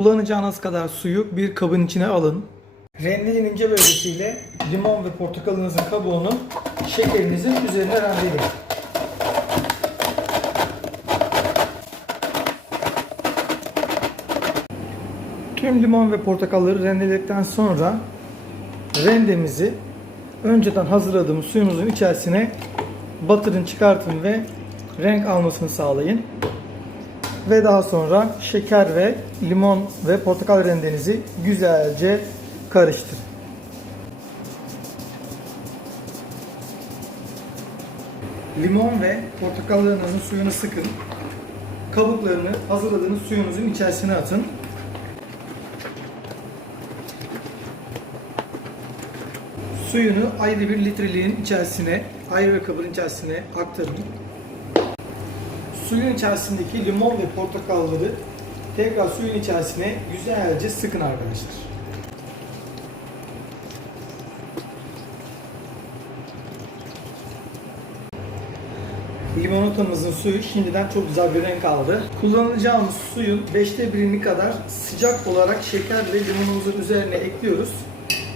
Kullanacağınız kadar suyu bir kabın içine alın. Rendenin ince bölgesiyle limon ve portakalınızın kabuğunu şekerinizin üzerine rendeleyin. Tüm limon ve portakalları rendeledikten sonra rendemizi önceden hazırladığımız suyumuzun içerisine batırın, çıkartın ve renk almasını sağlayın. Ve daha sonra şeker ve limon ve portakal rendenizi güzelce karıştırın. Limon ve portakallarınızın suyunu sıkın. Kabuklarını hazırladığınız suyunuzun içerisine atın. Suyunu ayrı bir litreliğin içerisine, ayrı bir kabın içerisine aktarın. Suyun içerisindeki limon ve portakalları tekrar suyun içerisine güzelce sıkın arkadaşlar. Limonatamızın suyu şimdiden çok güzel bir renk aldı. Kullanacağımız suyun 5'te birini kadar sıcak olarak şeker ve limonumuzun üzerine ekliyoruz.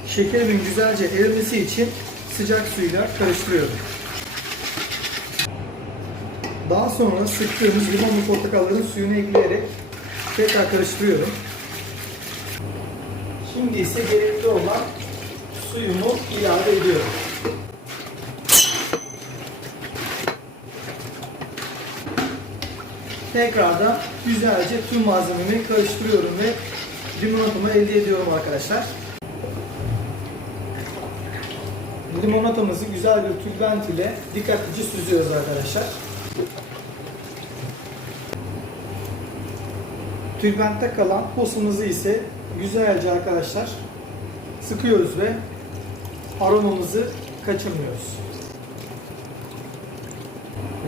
Şekerin güzelce erimesi için sıcak suyla karıştırıyorum. Daha sonra sıktığımız limon ve portakalların suyunu ekleyerek tekrar karıştırıyorum. Şimdi ise gerekli olan suyumu ilave ediyorum. Tekrardan güzelce tüm malzememi karıştırıyorum ve limonatamı elde ediyorum arkadaşlar. Limonatamızı güzel bir tülbent ile dikkatlice süzüyoruz arkadaşlar. Tülbentte kalan posumuzu ise güzelce arkadaşlar sıkıyoruz ve aromamızı kaçırmıyoruz.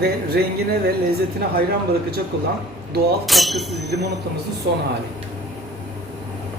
Ve rengine ve lezzetine hayran bırakacak olan doğal katkısız limonatamızın son hali.